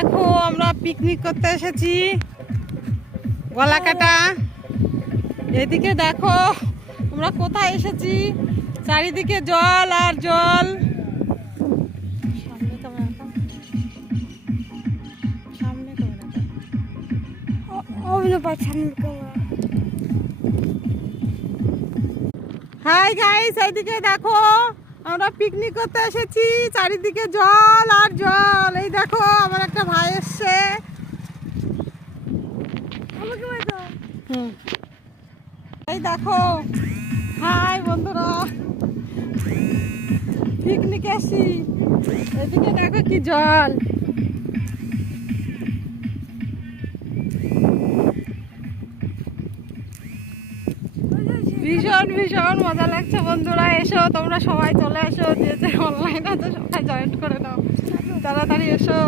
দেখো আমরা পিকনিক করতে এসেছি গলাকাটা। এদিকে দেখো আমরা কোথায় এসেছি, চারিদিকে জল আর জল। হাই গাইস, এইদিকে দেখো আমরা পিকনিক করতে এসেছি, চারিদিকে জল আর জল। এই দেখো আমার একটা ভাই এসছে। এই দেখো, হাই বন্ধুরা, পিকনিক এসছি। এদিকে দেখো কি জল। ভীষণ ভীষণ মজা লাগছে বন্ধুরা। এসো তোমরা সবাই, চলে এসো, যে যে অনলাইন আছে সবাই জয়েন করে নাও, তাড়াতাড়ি এসো।